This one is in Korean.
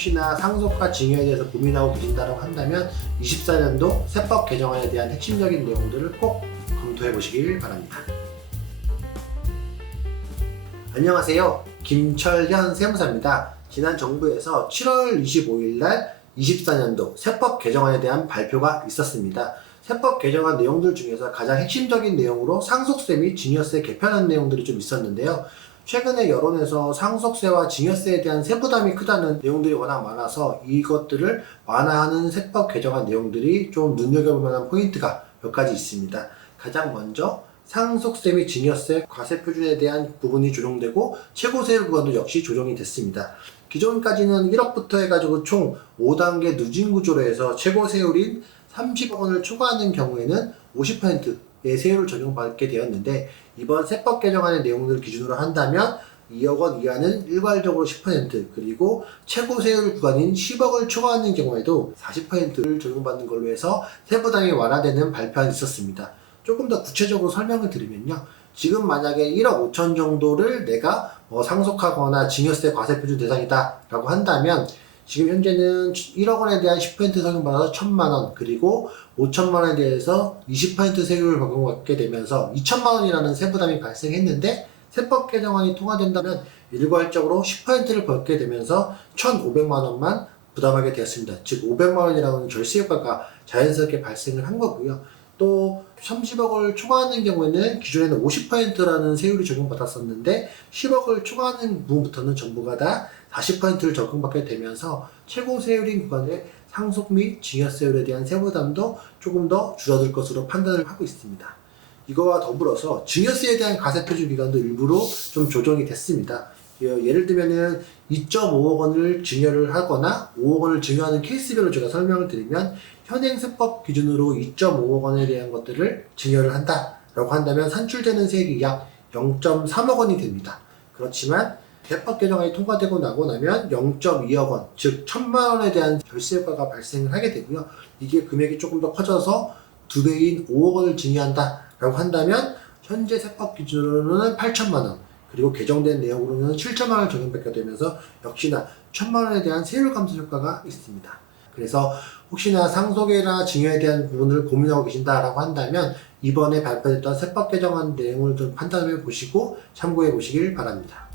혹시나 상속과 증여에 대해서 고민하고 계신다고 한다면 24년도 세법 개정안에 대한 핵심적인 내용들을 꼭 검토해 보시길 바랍니다. 안녕하세요. 김철현 세무사입니다. 지난 정부에서 7월 25일 날 24년도 세법 개정안에 대한 발표가 있었습니다. 세법 개정안 내용들 중에서 가장 핵심적인 내용으로 상속세 및 증여세 개편한 내용들이 좀 있었는데요. 최근에 여론에서 상속세와 증여세에 대한 세부담이 크다는 내용들이 워낙 많아서 이것들을 완화하는 세법 개정안 내용들이 좀 눈여겨볼 만한 포인트가 몇 가지 있습니다. 가장 먼저 상속세 및 증여세 과세 표준에 대한 부분이 조정되고 최고세율 구간도 역시 조정이 됐습니다. 기존까지는 1억부터 해가지고 총 5단계 누진 구조로 해서 최고세율인 30억 원을 초과하는 경우에는 50%의 세율을 적용받게 되었는데, 이번 세법 개정안의 내용들을 기준으로 한다면 2억 원 이하는 일괄적으로 10%, 그리고 최고세율 구간인 10억을 초과하는 경우에도 40%를 적용받는 걸로 해서 세부담이 완화되는 발표가 있었습니다. 조금 더 구체적으로 설명을 드리면요. 지금 만약에 1억 5천 정도를 내가 상속하거나 증여세 과세표준 대상이다 라고 한다면, 지금 현재는 1억 원에 대한 10% 적용받아서 1,000만 원, 그리고 5천만 원에 대해서 20% 세율을 적용받게 되면서 2천만 원이라는 세부담이 발생했는데, 세법 개정안이 통과된다면 일괄적으로 10%를 벌게 되면서 1,500만 원만 부담하게 되었습니다. 즉 500만 원이라는 절세 효과가 자연스럽게 발생을 한 거고요. 또 30억을 초과하는 경우에는 기존에는 50%라는 세율이 적용받았었는데 10억을 초과하는 부분부터는 정부가 다 40%를 적용받게 되면서 최고 세율인 구간의 상속 및 증여세율에 대한 세부담도 조금 더 줄어들 것으로 판단을 하고 있습니다. 이거와 더불어서 증여세에 대한 과세표준 기간도 일부러 좀 조정이 됐습니다. 예를 들면은 2.5억 원을 증여를 하거나 5억 원을 증여하는 케이스별로 제가 설명을 드리면, 현행 세법 기준으로 2.5억 원에 대한 것들을 증여를 한다라고 한다면 산출되는 세액이 약 0.3억 원이 됩니다. 그렇지만 세법 개정안이 통과되고 나고 나면 0.2억 원, 즉 1,000만 원에 대한 절세 효과가 발생을 하게 되고요. 이게 금액이 조금 더 커져서 2배인 5억 원을 증여한다라고 한다면 현재 세법 기준으로는 8천만 원, 그리고 개정된 내용으로는 7천만 원을 적용받게 되면서 역시나 1,000만 원에 대한 세율 감소 효과가 있습니다. 그래서 혹시나 상속이나 증여에 대한 부분을 고민하고 계신다라고 한다면 이번에 발표됐던 세법 개정안 내용을 좀 판단해 보시고 참고해 보시길 바랍니다.